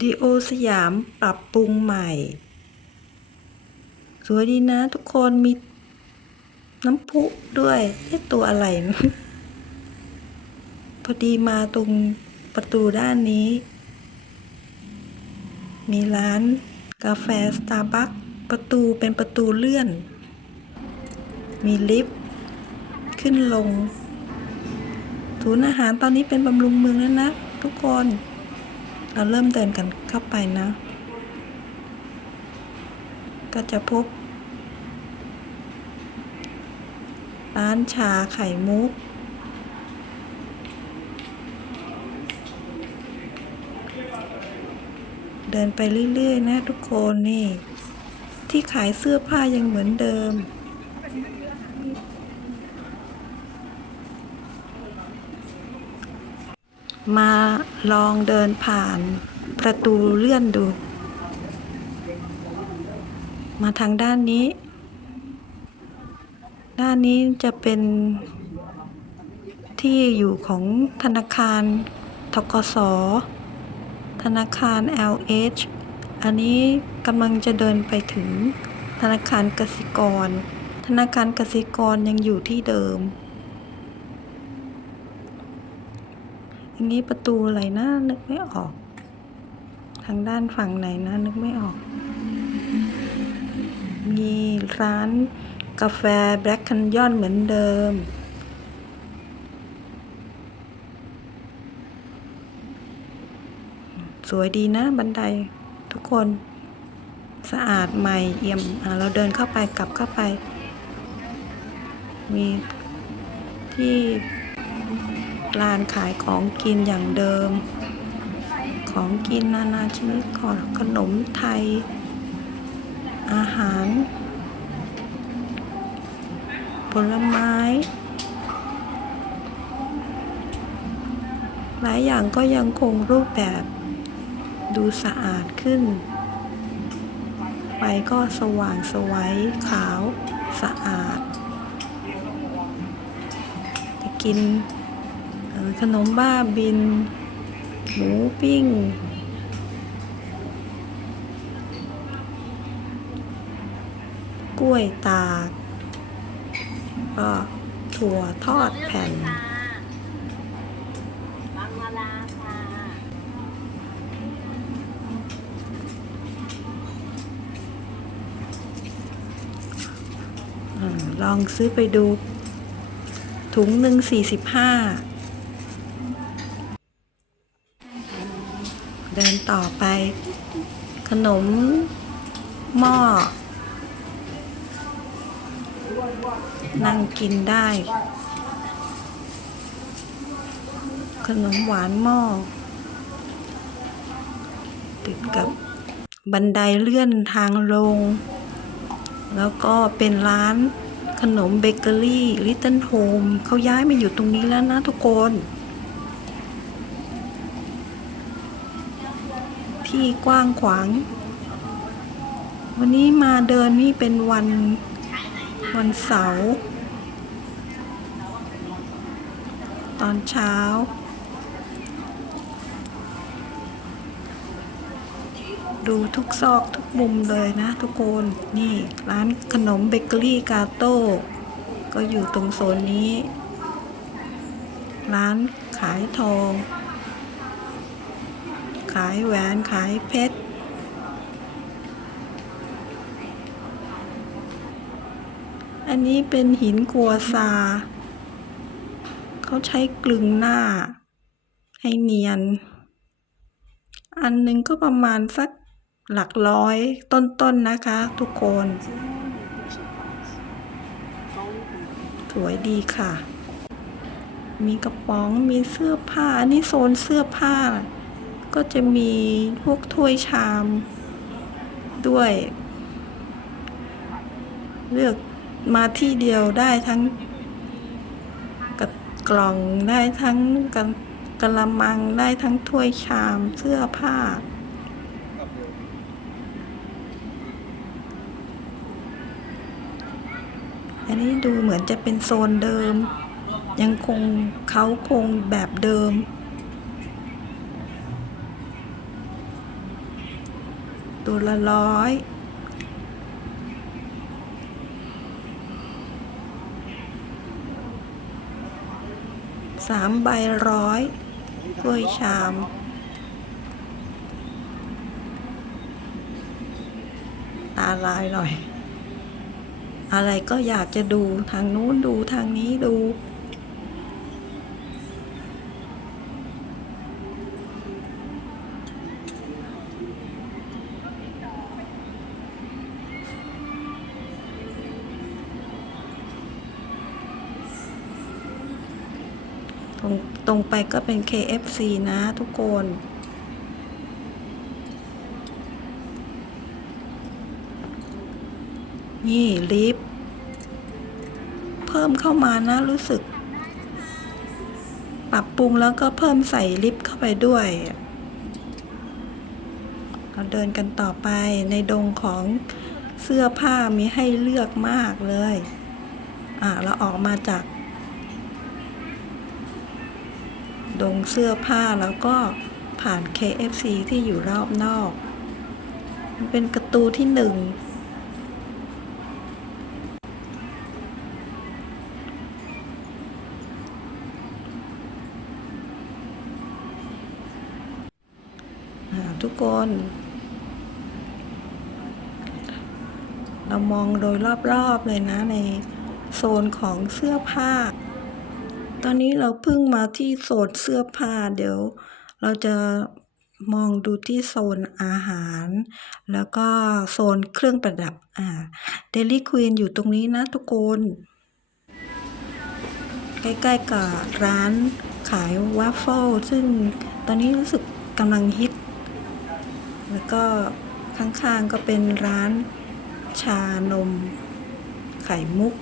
ดีโอสยามปรับปรุงใหม่ สวยดีนะทุกคนมีน้ำพุด้วยเอ๊ะตัวอะไร พอดีมาตรงประตูด้านนี้ มีร้านกาแฟสตาร์บัคประตูเป็นประตูเลื่อน มีลิฟต์ขึ้นลงศูนย์อาหารตอนนี้เป็นบำรุงเมืองแล้วนะทุกคน เราเริ่มเดินกันเข้าไปนะ ก็จะพบ ร้านชาไข่มุก เดินไปเรื่อย ๆ นะทุกคนนี่ ที่ขายเสื้อผ้ายังเหมือนเดิม มาลองเดินผ่านประตูเลื่อนดู มาทางด้านนี้ ด้านนี้จะเป็นที่อยู่ของธนาคารทกส ธนาคาร LH อันนี้กำลังจะเดินไปถึงธนาคารกสิกร ธนาคารกสิกรยังอยู่ที่เดิม อย่าง นี้ประตูอะไรนะนึกไม่ออก ทางด้านฝั่งไหนนะนึกไม่ออก มีร้านกาแฟแบล็กคันยอนเหมือนเดิม สวยดีนะบันไดทุกคนสะอาดใหม่เอี่ยมเราเดินเข้าไปกลับเข้าไป มีที่ ร้านขายของกินอย่างเดิม ของกินนานาชนิดของขนมไทย อาหาร ผลไม้ หลายอย่างก็ยังคงรูปแบบดูสะอาดขึ้น ไฟก็สว่างสวัยขาวสะอาด จะกิน ขนมบ้าบิน หมูปิ้ง กล้วยตากก็ถั่วทอดแผ่นลองซื้อไปดูถุงหนึ่งสี่สิบห้า เดินต่อไป ขนมหม้อ นั่งกินได้ ขนมหวานหม้อ ติดกับบันไดเลื่อนทางลง แล้วก็เป็นร้านขนมเบเกอรี่ลิตเติ้ลโฮมเขาย้ายมาอยู่ตรงนี้แล้วนะทุกคน ที่กว้างขวาง วันนี้มาเดินนี่เป็นวันวันเสาร์ตอนเช้า ดูทุกซอกทุกมุมเลยนะทุกคน นี่ร้านขนมเบเกอรี่กาโต้ ก็อยู่ตรงโซนนี้ ร้านขายทอง ขายแหวนขายเพชรอันนี้เป็นหินกัวซา เขาใช้กลึงหน้า ให้เนียน อันหนึ่งก็ประมาณสักหลักร้อยต้นๆนนะคะทุกคน สวยดีค่ะ มีกระป๋องมีเสื้อผ้า อันนี้โซนเสื้อผ้า ก็จะมีพวกถ้วยชามด้วย เลือกมาที่เดียวได้ทั้งกระกล่องได้ทั้งกระกระมังได้ทั้งถ้วยชามเสื้อผ้า อันนี้ดูเหมือนจะเป็นโซนเดิม ยังคงเขาคงแบบเดิม ตัวละร้อยสามใบร้อยถ้วยชามตาลายหน่อย อะไรก็อยากจะดูทางนู้นดูทางนี้ดู ตรงตรงไปก็เป็น KFC นะทุกคน นี่ ลิฟต์เพิ่มเข้ามานะรู้สึก ปรับปรุงแล้วก็เพิ่มใส่ลิฟต์เข้าไปด้วย เราเดินกันต่อไปในดงของเสื้อผ้ามีให้เลือกมากเลย อะ เราออกมาจาก ดงเสื้อผ้าแล้วก็ผ่าน KFC ที่อยู่รอบนอก มันเป็นประตูที่หนึ่งทุกคน เรามองโดยรอบๆเลยนะในโซนของเสื้อผ้า ตอนนี้เราเพิ่งมาที่โซนเสื้อผ้าเดี๋ยว เราจะมองดูที่โซนอาหาร แล้วก็โซนเครื่องประดับอ่าเดลี่ควีนอยู่ตรงนี้นะทุกคนใกล้ๆกับร้านขายวาฟเฟิลซึ่งตอนนี้รู้สึกกำลังฮิต แล้วก็ข้างๆก็เป็นร้านชานมไข่มุก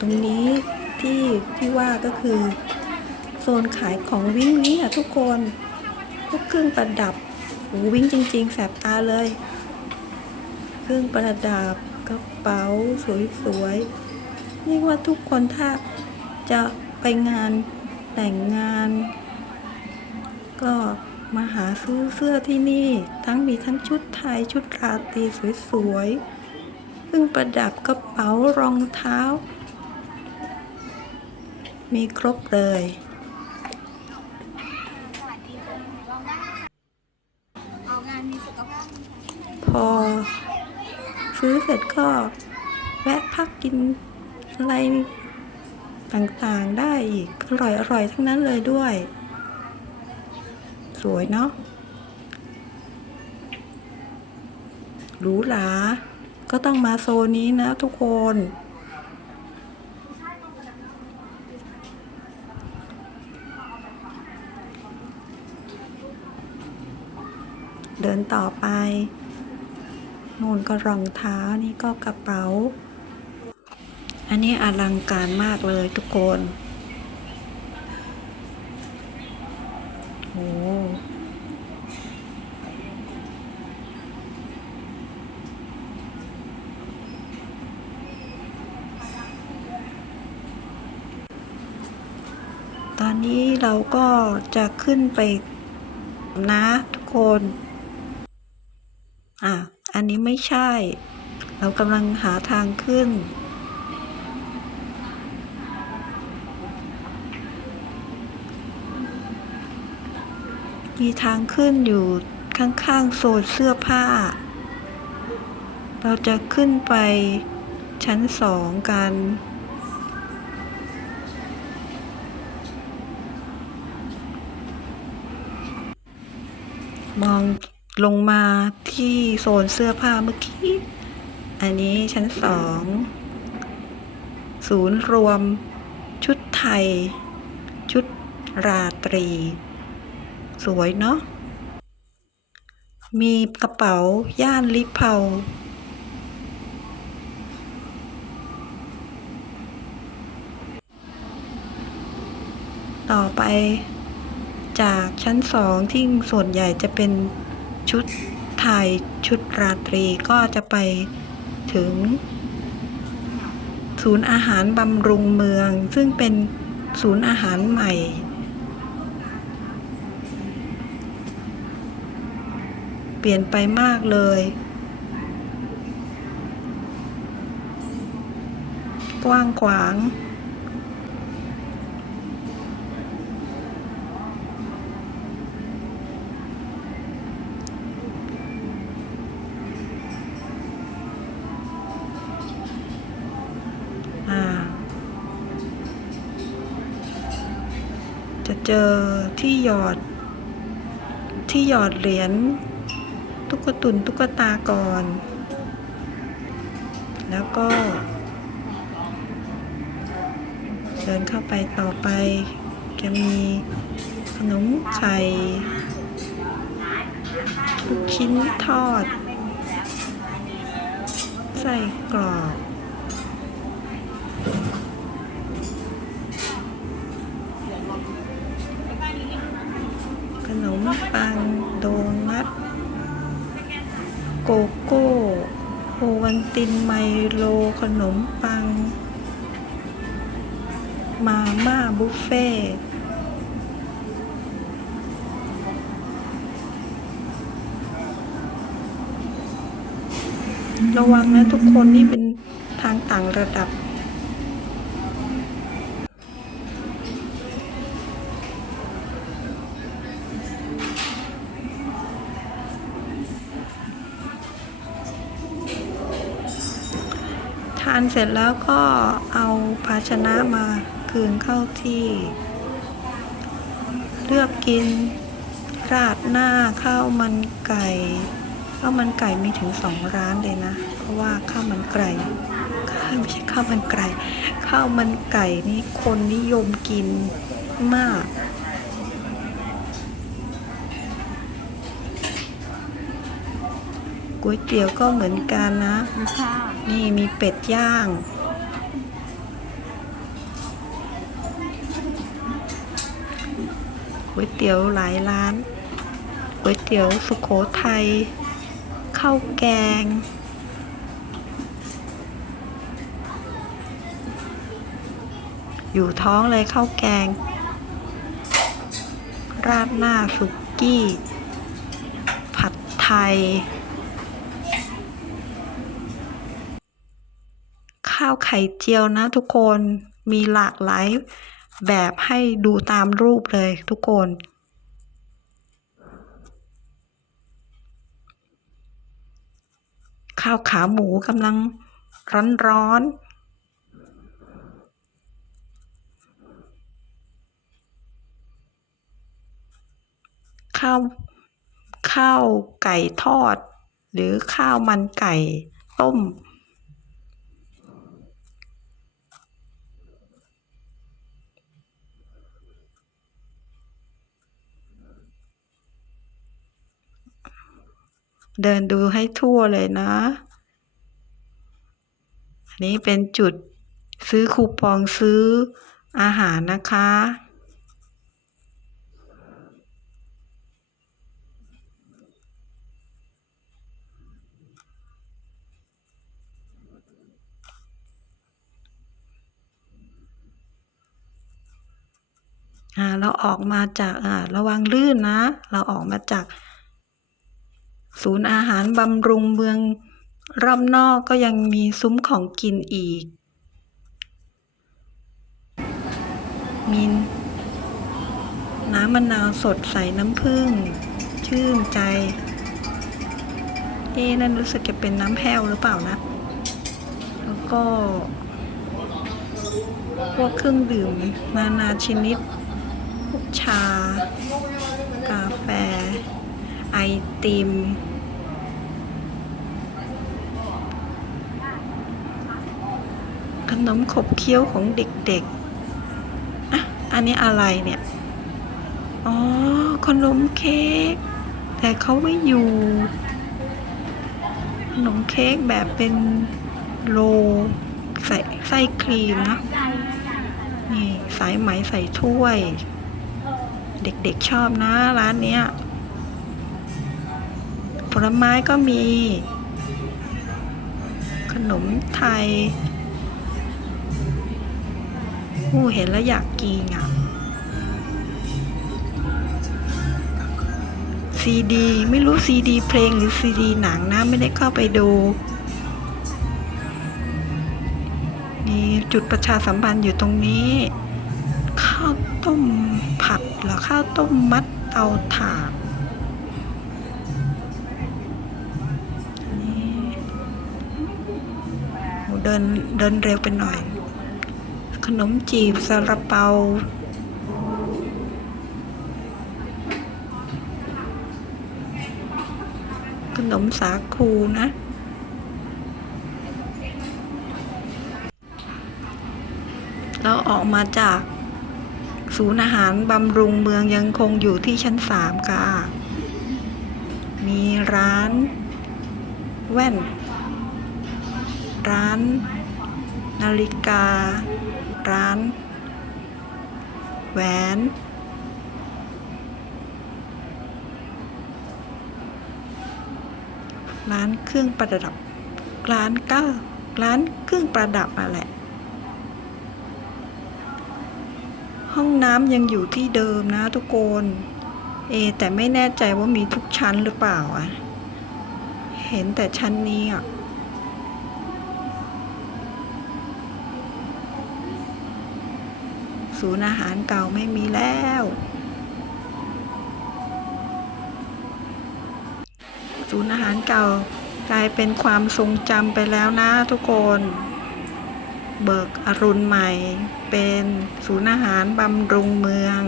ตรงนี้ที่ที่ว่าก็คือโซนขายของวิ้งวิ้งอะทุกคนพวกเครื่องประดับโอ้วิ้งจริง ๆ แสบตาเลย เครื่องประดับกระเป๋าสวยๆเรียกว่าทุกคนถ้าจะไปงานแต่งงาน ก็มาหาซื้อเสื้อที่นี่ ทั้งมีทั้งชุดไทยชุดราตรีสวยๆเครื่องประดับกระเป๋ารองเท้า มีครบเลยพพอ ซื้อเสร็จก็ แวะพักกินอะไรต่างๆได้อีกอร่อยอร่อยทั้งนั้นเลยด้วย สวยเนาะหรูหราก็ต้องมาโซนนี้นะทุกคน เดิน ต่อไปนู่นก็รองเท้านี่ก็กระเป๋า อันนี้อลังการมากเลยทุกคนโอ้ตอนนี้เราก็จะขึ้นไปนะทุกคน อะ อันนี้ไม่ใช่ เรากำลังหาทางขึ้น มีทางขึ้นอยู่ข้างๆโซนเสื้อผ้า เราจะขึ้นไปชั้นสองกันมอง ลงมาที่โซนเสื้อผ้าเมื่อกี้ อันนี้ชั้นสอง ศูนย์รวม ชุดไทย ชุดราตรี สวยเนาะ มีกระเป๋าย่านลิเพาต่อไปจากชั้นสองที่ส่วนใหญ่จะเป็น ชุดไทยชุดราตรีก็จะไปถึง ศูนย์อาหารบำรุงเมือง ซึ่งเป็นศูนย์อาหารใหม่ เปลี่ยนไปมากเลย กว้างขวางอ่า เจอที่หยอด ที่หยอดเหรียญตุ๊กตุนตุ๊กตาก่อน แล้วก็ เดินเข้าไปต่อไป จะมีขนมไข่ลูกชิ้นทอด ใส่กรอบ ฟเฟ่ระวังนะทุกคนนี่เป็นทางต่างระดับ ทานเสร็จแล้วก็เอาภาชนะมา คืนเข้าที่ เลือกกิน ราดหน้าข้าวมันไก่ข้าวมันไก่มีถึงสองร้านเลยนะ เพราะว่าข้าวมันไก่ข้าวไม่ใช่ข้าวมันไก่ข้าวมันไก่นี่คนนิยมกินมากก๋วยเตี๋ยวก็เหมือนกันนะมีข้าวนี่มีเป็ดย่าง เตี๋ยวหลายร้านก๋วยเตี๋ยวสุขโขทัยข้าวแกง อยู่ท้องเลยข้าวแกง ราดหน้าสุกี้ ผัดไทย ข้าวไข่เจียวนะทุกคนมีหลากหลาย แบบให้ดูตามรูปเลยทุกคน ข้าวขาหมูกำลังร้อนๆข้าวข้าวไก่ทอด หรือข้าวมันไก่ต้ม เดินดูให้ทั่วเลยนะ อันนี้เป็นจุดซื้อคูปองซื้ออาหารนะคะอ่าเราออกมาจาก อ่า ระวังลื่นนะ เราออกมาจาก ศูนย์อาหารบำรุงเมืองรอบนอกก็ยังมีซุ้มของกินอีก มีน้ำมะนาวสดใสน้ำผึ้งชื่นใจ เอ๊นั่นรู้สึกจะเป็นน้ำแห้วหรือเปล่านะ แล้วก็ พวกเครื่องดื่มนานาชนิดพวกชากาแฟ ไอติม ขนมขบเคี้ยวของเด็กๆอะอันนี้อะไรเนี่ย อ๋อ ขนมเค้ก แต่เขาไม่อยู่ ขนมเค้กแบบเป็นโลใส่ไส้ครีมนะ นี่ สายไหมใส่ถ้วย เด็กๆชอบนะร้านเนี้ย ผลไม้ก็มี ขนมไทยมอ้เห็นแล้วอยากกินอะ ซีดี ไม่รู้ซีดีเพลงหรือซีดีหนังนะ ไม่ได้เข้าไปดูมีจุดประชาสัมพันธ์อยู่ตรงนี้ ข้าวต้มผัดหรือข้าวต้มมัดเตาถ่าน เดินเดินเร็วไปหน่อย ขนมจีบซาลาเปาขนมสาคูนะ เราออกมาจากศูนย์อาหารบำรุงเมืองยังคงอยู่ที่ชั้นสามค่ะ มีร้านแว่น ร้าน นาฬิกา ร้าน แหวน ร้านเครื่องประดับ ร้านก็ร้านเครื่องประดับอะแหละ ห้องน้ำยังอยู่ที่เดิมนะทุกคน เอ แต่ไม่แน่ใจว่ามีทุกชั้นหรือเปล่าอะเห็นแต่ชั้นนี้อะ ศูนย์อาหารเก่าไม่มีแล้ว ศูนย์อาหารเก่ากลายเป็นความทรงจำไปแล้วนะทุกคน เบิกอรุณใหม่เป็นศูนย์อาหารบำรุงเมือง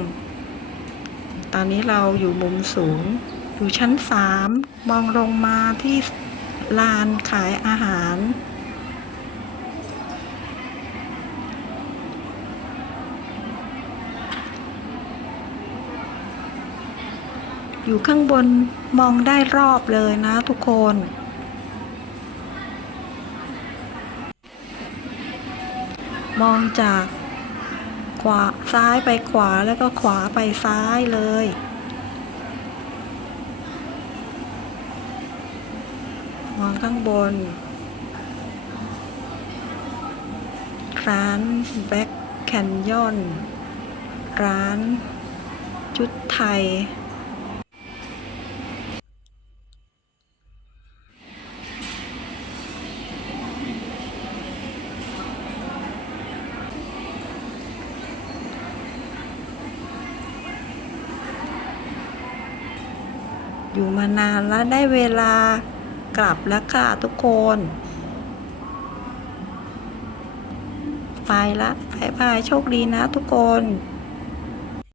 ตอนนี้เราอยู่มุมสูง อยู่ชั้นสามมองลงมาที่ลานขายอาหาร อยู่ข้างบนมองได้รอบเลยนะทุกคน มองจากขวาซ้ายไปขวาแล้วก็ขวาไปซ้ายเลยมองข้างบน ร้านแบ็คแคนยอน ร้านชุดไทย นานแล้วได้เวลากลับแล้วค่ะทุกคน ไปละบายบายโชคดีนะทุกคน